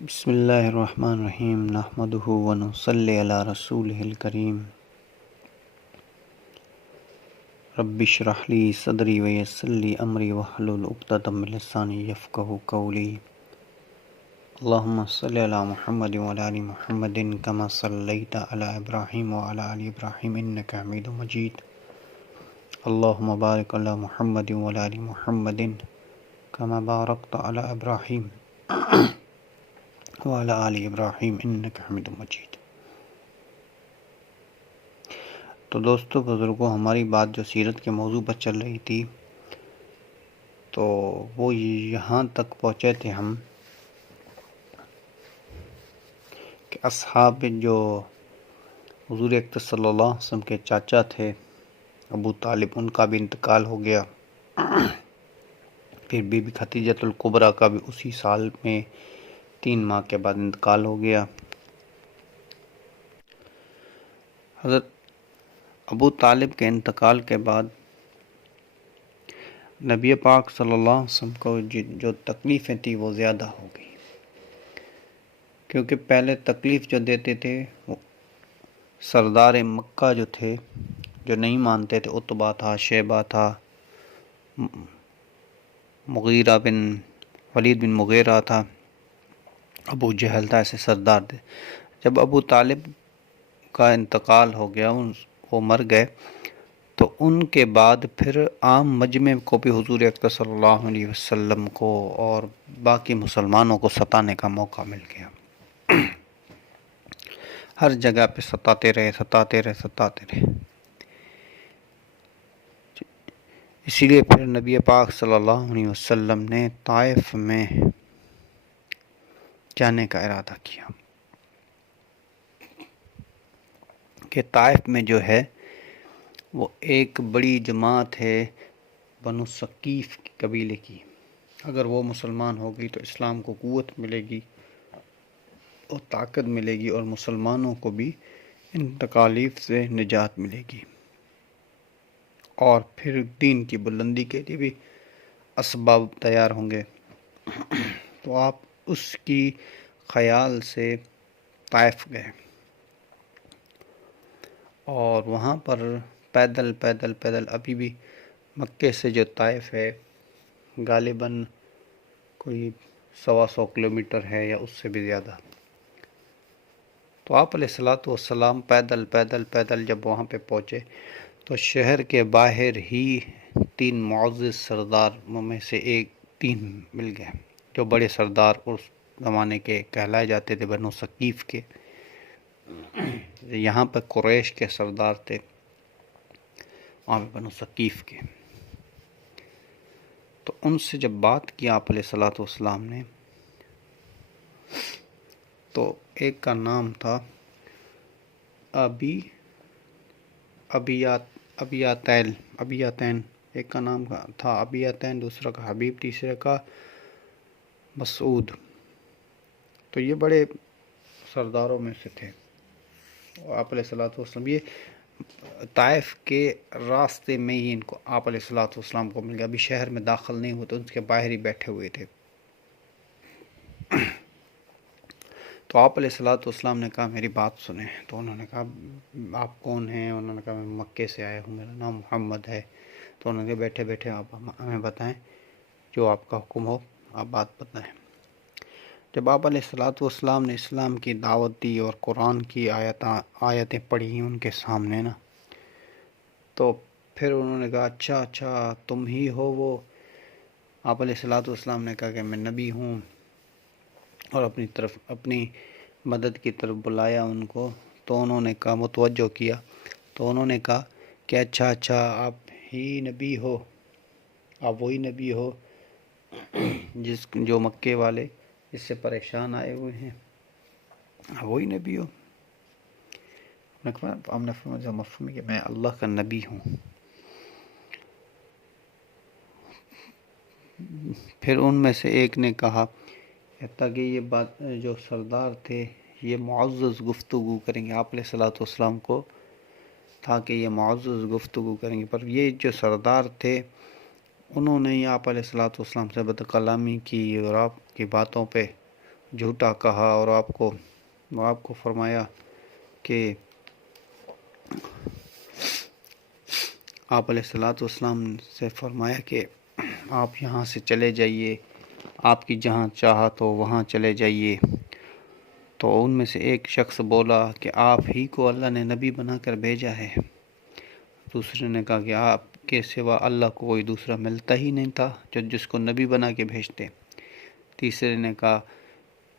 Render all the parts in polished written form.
بسم اللہ الرحمن الرحیم نحمدہ ونصلی علی رسولہ الکریم رب اشرح لی صدری ویسر لی امری واحلل عقدۃ من لسانی یفقہوا قولی اللہم صلی علی محمد وعلی آل محمد کما صلیت علی ابراہیم وعلی آل ابراہیم انک حمید مجید اللہم بارک علی محمد وعلی آل محمد کما بارکت علی ابراہیم وعلی آل ابراہیم انک حمید مجید۔ تو دوستو بزرگوں، ہماری بات جو سیرت کے موضوع پر چل رہی تھی تو وہ یہاں تک پہنچے تھے ہم کہ اصحاب جو حضور اکرم صلی اللہ علیہ وسلم کے چاچا تھے ابو طالب، ان کا بھی انتقال ہو گیا۔ پھر بی بی خدیجہ الکبریٰ کا بھی اسی سال میں 3 ماہ کے بعد انتقال ہو گیا۔ حضرت ابو طالب کے انتقال کے بعد نبی پاک صلی اللہ علیہ وسلم کو جو تکلیفیں تھیں وہ زیادہ ہو گئی، کیونکہ پہلے تکلیف جو دیتے تھے وہ سردار مکہ جو تھے، جو نہیں مانتے تھے، عتبہ تھا، شیبہ تھا، مغیرہ بن ولید بن مغیرہ تھا، ابو جہل تھا، ایسے سردار تھے۔ جب ابو طالب کا انتقال ہو گیا، وہ مر گئے، تو ان کے بعد پھر عام مجمع کو بھی حضور اکرم صلی اللہ علیہ وسلم کو اور باقی مسلمانوں کو ستانے کا موقع مل گیا۔ ہر جگہ پہ ستاتے رہے۔ اسی لیے پھر نبی پاک صلی اللہ علیہ وسلم نے طائف میں جانے کا ارادہ کیا کہ طائف میں جو ہے وہ ایک بڑی جماعت ہے بنو ثقیف قبیلے کی، اگر وہ مسلمان ہوگی تو اسلام کو قوت ملے گی اور طاقت ملے گی، اور مسلمانوں کو بھی ان تکالیف سے نجات ملے گی، اور پھر دین کی بلندی کے لیے بھی اسباب تیار ہوں گے۔ تو آپ اس کی خیال سے طائف گئے، اور وہاں پر پیدل ابھی بھی مکے سے جو طائف ہے غالباً کوئی 125 کلومیٹر ہے یا اس سے بھی زیادہ۔ تو آپ علیہ السلام پیدل جب وہاں پہ پہنچے تو شہر کے باہر ہی 3 معزز سرداروں میں سے 3 مل گئے، جو بڑے سردار اس زمانے کے کہلائے جاتے تھے، بنو ثقیف کے۔ یہاں پہ قریش کے سردار تھے، وہاں پہ بنو ثقیف کے۔ تو ان سے جب بات کی آپ علیہ السلام نے، تو ایک کا نام تھا ابیاتین، ایک کا نام تھا ابیاتین، دوسرا کا حبیب، تیسرے کا مسعود۔ تو یہ بڑے سرداروں میں سے تھے۔ آپ علیہ السلام یہ طائف کے راستے میں ہی ان کو آپ علیہ السلام کو مل گیا، ابھی شہر میں داخل نہیں ہوتے، ان کے باہر ہی بیٹھے ہوئے تھے۔ تو آپ علیہ السلام نے کہا میری بات سنیں۔ تو انہوں نے کہا آپ کون ہیں؟ انہوں نے کہا میں مکے سے آیا ہوں، میرا نام محمد ہے۔ تو انہوں نے کہا بیٹھے آپ ہمیں بتائیں، جو آپ کا حکم ہو آپ بات بتائیں۔ جب آپ علیہ السلام نے اسلام کی دعوت دی اور قرآن کی آیتیں پڑھی ان کے سامنے نا، تو پھر انہوں نے کہا اچھا تم ہی ہو وہ۔ آپ علیہ السلام نے کہا کہ میں نبی ہوں، اور اپنی مدد کی طرف بلایا ان کو۔ تو انہوں نے کہا، متوجہ کیا، تو انہوں نے کہا کہ اچھا آپ ہی نبی ہو، آپ وہی نبی ہو جو مکے والے اس سے پریشان آئے ہوئے ہیں، آپ وہی نبی ہو؟ ہم نے فرمایا مفہوم کہ میں اللہ کا نبی ہوں۔ پھر ان میں سے ایک نے کہا تاکہ یہ بات جو سردار تھے یہ معزز گفتگو کریں گے، آپ علیہ السلام کو تھا کہ یہ معزز گفتگو کریں گے، پر یہ جو سردار تھے انہوں نے آپ علیہ السلام سے بد کلامی کی، اور آپ کی باتوں پہ جھوٹا کہا اور آپ کو فرمایا کہ آپ علیہ الصلوۃ والسلام سے فرمایا کہ آپ یہاں سے چلے جائیے، آپ کی جہاں چاہت ہو وہاں چلے جائیے۔ تو ان میں سے ایک شخص بولا کہ آپ ہی کو اللہ نے نبی بنا کر بھیجا ہے۔ دوسرے نے کہا کہ آپ کے سوا اللہ کو کوئی دوسرا ملتا ہی نہیں تھا جس کو نبی بنا کے بھیجتے۔ تیسرے نے کہا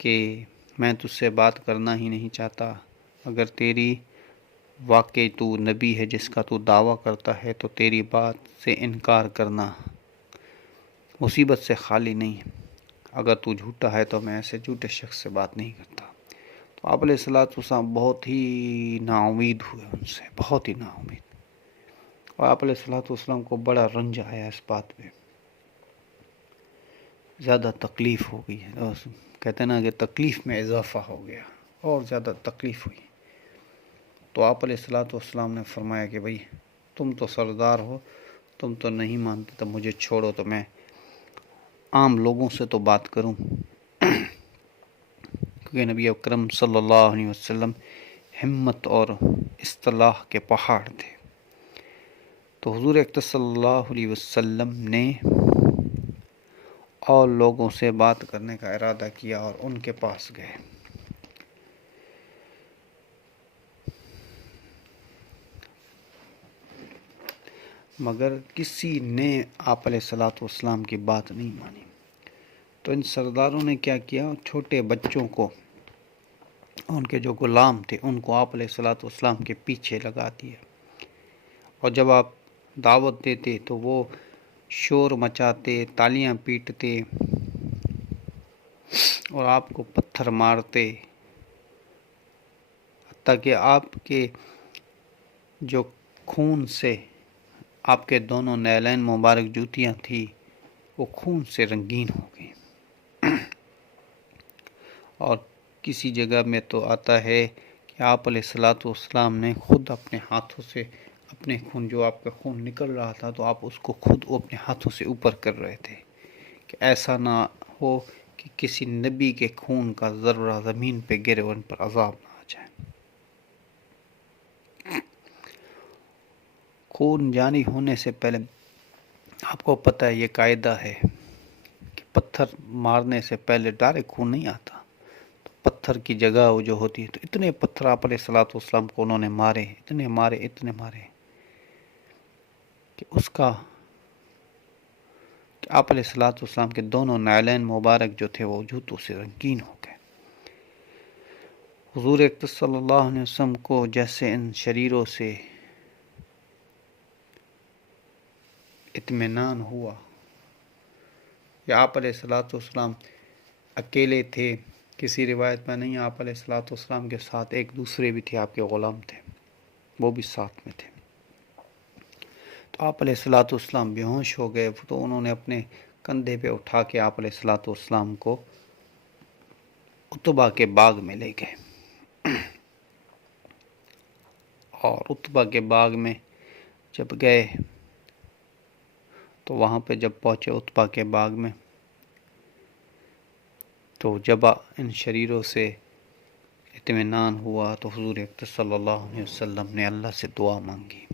کہ میں تجھ سے بات کرنا ہی نہیں چاہتا، اگر تیری واقعی تو نبی ہے جس کا تو دعویٰ کرتا ہے تو تیری بات سے انکار کرنا مصیبت سے خالی نہیں، اگر تو جھوٹا ہے تو میں ایسے جھوٹے شخص سے بات نہیں کرتا۔ تو آپ علیہ الصلوۃ والسلام بہت ہی نا امید ہوئے ان سے، بہت ہی نا امید، اور آپ علیہ الصلوۃ والسلام کو بڑا رنج آیا اس بات پہ، زیادہ تکلیف ہو گئی ہے، کہتے ہیں نا کہ تکلیف میں اضافہ ہو گیا اور زیادہ تکلیف ہوئی۔ تو آپ علیہ الصلوۃ والسلام نے فرمایا کہ بھئی تم تو سردار ہو، تم تو نہیں مانتے تو مجھے چھوڑو، تو میں عام لوگوں سے تو بات کروں، کیونکہ نبی اکرم صلی اللہ علیہ وسلم ہمت اور اصطلاح کے پہاڑ تھے۔ تو حضور اکرم صلی اللہ علیہ وسلم نے اور لوگوں سے بات کرنے کا ارادہ کیا اور ان کے پاس گئے۔ مگر کسی نے آپ علیہ الصلوۃ والسلام کی بات نہیں مانی۔ تو ان سرداروں نے کیا کیا، چھوٹے بچوں کو، ان کے جو غلام تھے ان کو آپ علیہ الصلوۃ والسلام کے پیچھے لگا دیا، اور جب آپ دعوت دیتے تو وہ شور مچاتے، تالیاں پیٹتے اور آپ کو پتھر مارتے، حتیٰ کہ آپ کے جو خون سے آپ کے دونوں نیلین مبارک جوتیاں تھیں وہ خون سے رنگین ہو گئی۔ اور کسی جگہ میں تو آتا ہے کہ آپ علیہ الصلوۃ والسلام نے خود اپنے ہاتھوں سے اپنے خون، جو آپ کا خون نکل رہا تھا تو آپ اس کو خود اپنے ہاتھوں سے اوپر کر رہے تھے کہ ایسا نہ ہو کہ کسی نبی کے خون کا ذرہ زمین پہ گرے اور ان پر عذاب نہ آ جائے۔ خون جاری ہونے سے پہلے آپ کو پتہ ہے، یہ قاعدہ ہے کہ پتھر مارنے سے پہلے ڈائریکٹ خون نہیں آتا، تو پتھر کی جگہ وہ جو ہوتی ہے، تو اتنے پتھر آپ علیہ الصلوۃ والسلام کو انہوں نے مارے، اتنے مارے کہ اس کا کہ آپ علیہ الصلوۃ والسلام کے دونوں نعلین مبارک جو تھے وہ جوتوں سے رنگین ہو گئے۔ حضور اکرم صلی اللہ علیہ وسلم کو جیسے ان شریروں سے اطمینان ہوا، یا آپ علیہ الصلوۃ والسلام اکیلے تھے، کسی روایت میں نہیں، آپ علیہ الصلوۃ والسلام کے ساتھ ایک دوسرے بھی تھے، آپ کے غلام تھے، وہ بھی ساتھ میں تھے۔ تو آپ علیہ الصلوۃ والسلام بے ہوش ہو گئے، تو انہوں نے اپنے کندھے پہ اٹھا کے آپ علیہ الصلوۃ والسلام کو عتبہ کے باغ میں لے گئے، اور عتبہ کے باغ میں جب گئے تو وہاں پہ جب پہنچے عتبہ کے باغ میں، تو جب ان شریروں سے اطمینان ہوا تو حضور اکرم صلی اللہ علیہ وسلم نے اللہ سے دعا مانگی،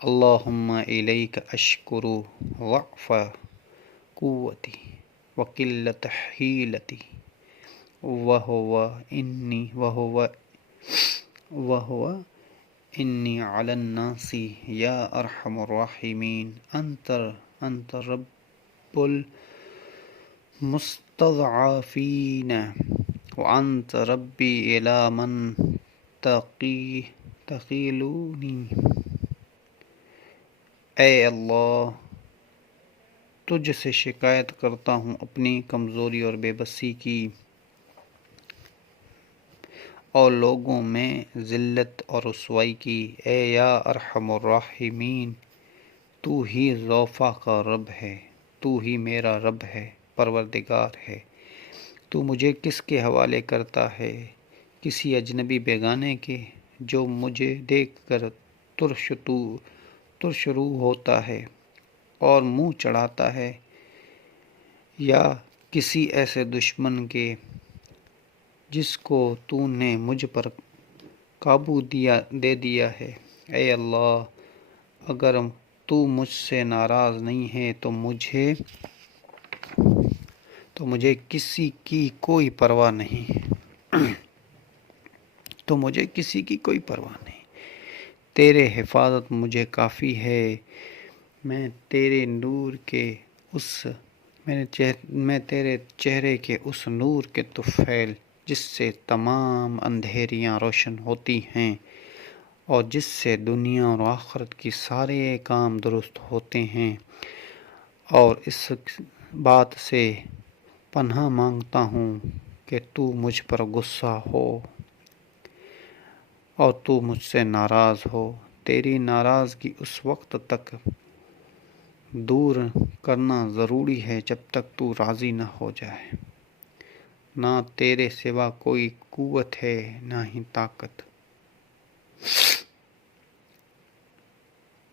اللہم الیک اشکر ضعف قوتی وقلت حیلتی وہو انی علی الناس یا ارحم الراحمین انت رب المستضعفین وانت ربی الی من تقیلونی۔ اے اللہ، تجھ سے شکایت کرتا ہوں اپنی کمزوری اور بے بسی کی، اور لوگوں میں ذلت اور رسوائی کی۔ اے یا ارحم الراحمین، تو ہی ضعفاء کا رب ہے، تو ہی میرا رب ہے، پروردگار ہے۔ تو مجھے کس کے حوالے کرتا ہے؟ کسی اجنبی بیگانے کے جو مجھے دیکھ کر ترش روح ہوتا ہے اور منہ چڑھاتا ہے، یا کسی ایسے دشمن کے جس کو تو نے مجھ پر قابو دے دیا ہے۔ اے اللہ، اگر تو مجھ سے ناراض نہیں ہے تو مجھے کسی کی کوئی پرواہ نہیں تیرے حفاظت مجھے کافی ہے۔ میں تیرے چہرے کے اس نور کے طفیل جس سے تمام اندھیریاں روشن ہوتی ہیں اور جس سے دنیا اور آخرت کی سارے کام درست ہوتے ہیں، اور اس بات سے پناہ مانگتا ہوں کہ تو مجھ پر غصہ ہو اور تو مجھ سے ناراض ہو۔ تیری ناراضگی اس وقت تک دور کرنا ضروری ہے جب تک تو راضی نہ ہو جائے۔ نہ تیرے سوا کوئی قوت ہے نہ ہی طاقت۔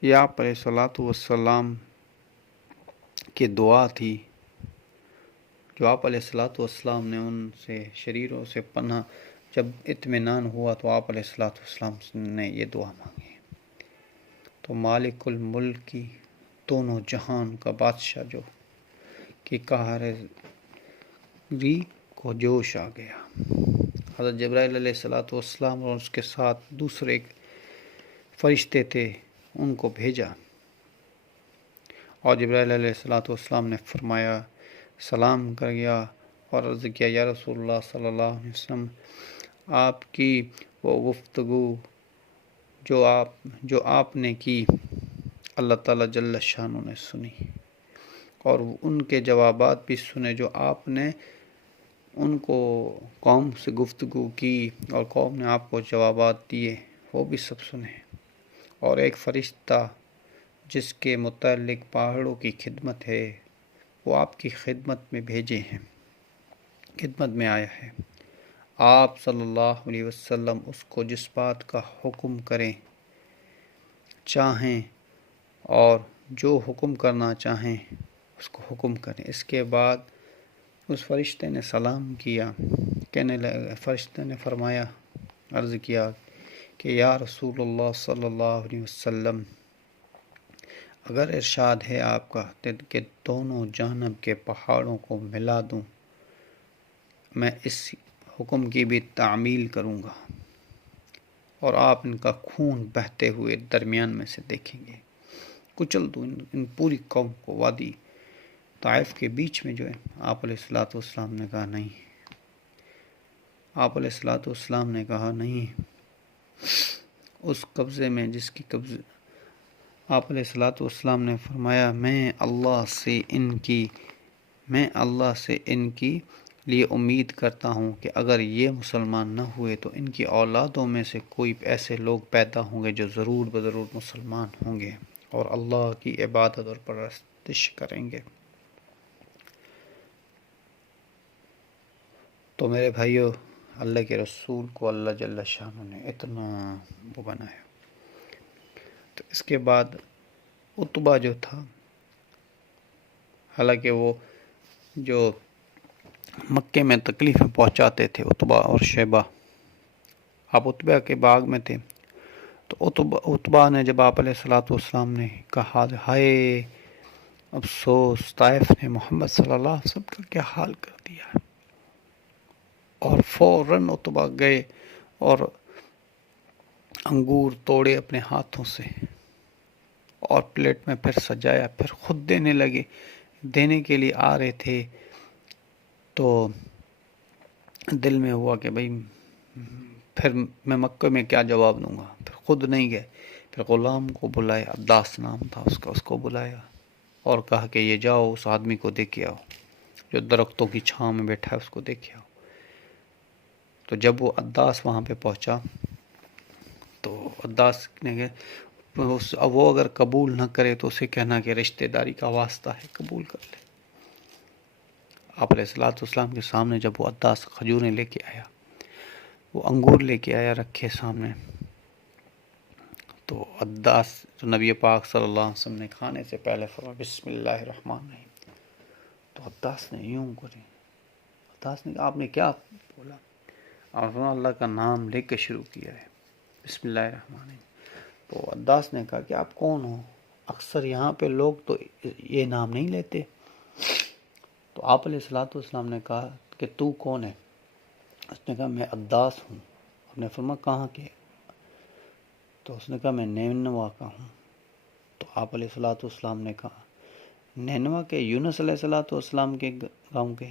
یہ آپ علیہ الصلوۃ والسلام کی دعا تھی جو آپ علیہ الصلوۃ والسلام نے ان سے شریروں سے پناہ جب اطمینان ہوا تو آپ علیہ الصلوۃ والسلام نے یہ دعا مانگی۔ تو مالک الملک کی دونوں جہان کا بادشاہ جو کی قہرزی کو جوش آ گیا۔ حضرت جبرائیل علیہ الصلوۃ والسلام اور اس کے ساتھ دوسرے فرشتے تھے، ان کو بھیجا، اور جبرائیل علیہ الصلوۃ والسلام نے فرمایا، سلام کر گیا اور عرض کیا، یا رسول اللہ صلی اللہ علیہ وسلم، آپ کی وہ گفتگو جو آپ نے کی اللہ تعالیٰ جل شانہ نے سنی، اور ان کے جوابات بھی سنے جو آپ نے ان کو قوم سے گفتگو کی اور قوم نے آپ کو جوابات دیے، وہ بھی سب سنے۔ اور ایک فرشتہ جس کے متعلق پہاڑوں کی خدمت ہے، وہ آپ کی خدمت میں آیا ہے۔ آپ صلی اللہ علیہ وسلم اس کو جس بات کا حکم کریں چاہیں اور جو حکم کرنا چاہیں اس کو حکم کریں۔ اس کے بعد اس فرشتے نے سلام کیا، فرشتے نے فرمایا، عرض کیا کہ یا رسول اللہ صلی اللہ علیہ وسلم، اگر ارشاد ہے آپ کا کہ دونوں جانب کے پہاڑوں کو ملا دوں، میں اس حکم کی بھی تعمیل کروں گا، اور آپ ان کا خون بہتے ہوئے درمیان میں سے دیکھیں گے۔ کچل دوں ان پوری قوم کو۔ وادی طائف کے بیچ میں جو ہے، آپ علیہ الصلوۃ والسلام نے کہا نہیں، آپ علیہ الصلوۃ والسلام نے کہا نہیں، اس قبضے میں جس کی قبضے آپ علیہ الصلوۃ والسلام نے فرمایا، میں اللہ سے ان کی لیے امید کرتا ہوں کہ اگر یہ مسلمان نہ ہوئے تو ان کی اولادوں میں سے کوئی ایسے لوگ پیدا ہوں گے جو ضرور بضرور مسلمان ہوں گے اور اللہ کی عبادت اور پرستش کریں گے۔ تو میرے بھائیو، اللہ کے رسول کو اللہ جل شانہ نے اتنا وہ بنایا۔ تو اس کے بعد عتبہ جو تھا، حالانکہ وہ جو مکے میں تکلیفیں پہنچاتے تھے، عتبہ اور شیبہ، آپ عتبہ کے باغ میں تھے، تو عتبہ نے جب آپ علیہ الصلوۃ والسلام نے کہا، ہائے افسوس، طائف نے محمد صلی اللہ علیہ وسلم کا کیا حال کر دیا ہے، اور فوراً عتبہ گئے اور انگور توڑے اپنے ہاتھوں سے اور پلیٹ میں پھر سجایا، پھر خود دینے لگے۔ دینے کے لیے آ رہے تھے تو دل میں ہوا کہ بھئی پھر میں مکہ میں کیا جواب دوں گا، پھر خود نہیں گئے، پھر غلام کو بلایا، عباس نام تھا اس کا، اس کو بلایا اور کہا کہ یہ جاؤ اس آدمی کو دیکھ آؤ جو درختوں کی چھاؤں میں بیٹھا ہے، اس کو دیکھ آؤ۔ تو جب وہ عباس وہاں پہ پہنچا تو عباس نے اب وہ اگر قبول نہ کرے تو اسے کہنا کہ رشتہ داری کا واسطہ ہے، قبول کر لے۔ آپ علیہ الصلوۃ والسلام کے سامنے جب وہ عباس کھجوریں لے کے آیا، وہ انگور لے کے آیا، رکھے سامنے، تو عباس جو نبی پاک صلی اللہ علیہ وسلم نے کھانے سے پہلے فرمایا بسم اللہ الرحمن الرحیم، تو عباس نے یوں کرے عداس نے کہا آپ نے کیا بولا؟ آپ نے اللہ کا نام لے کے شروع کیا ہے، بسم اللہ الرحمن الرحیم۔ تو عداس نے کہا کہ آپ کون ہو؟ اکثر یہاں پہ لوگ تو یہ نام نہیں لیتے۔ تو آپ علیہ الصلوۃ والسلام نے کہا کہ تو کون ہے؟ اس نے کہا میں عداس ہوں۔ آپ نے فرمایا کہاں کے؟ تو اس نے کہا میں نینوا کا ہوں۔ تو آپ علیہ الصلوۃ والسلام نے کہا نینوا کے یونس علیہ الصلوۃ والسلام کے گاؤں کے؟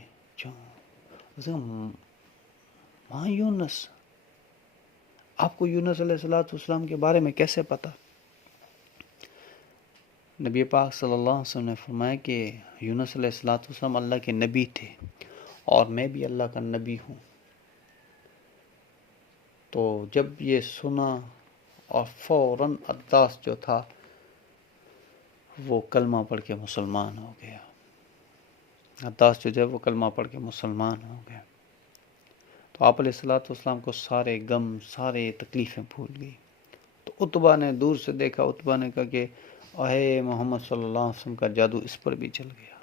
اس نے کہا ہاں یونس، آپ کو یونس علیہ الصلوۃ والسلام کے بارے میں کیسے پتہ؟ نبی پاک صلی اللہ علیہ وسلم نے فرمایا کہ یونس علیہ الصلوۃ والسلام اللہ کے نبی تھے اور میں بھی اللہ کا نبی ہوں۔ تو جب یہ سنا اور فوراً عداس جو تھا وہ کلمہ پڑھ کے مسلمان ہو گیا۔ عداس جو ہے وہ کلمہ پڑھ کے مسلمان ہو گیا۔ تو آپ علیہ الصلوۃ والسلام کو سارے غم، سارے تکلیفیں بھول گئی۔ تو عتبہ نے دور سے دیکھا، عتبہ نے کہا کہ اے محمد صلی اللہ علیہ وسلم کا جادو اس پر بھی چل گیا۔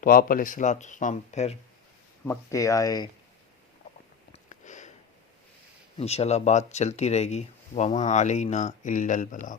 تو آپ علیہ الصلوۃ والسلام پھر مکے آئے۔ انشاءاللہ بات چلتی رہے گی۔ وما علینا الا البلاغ۔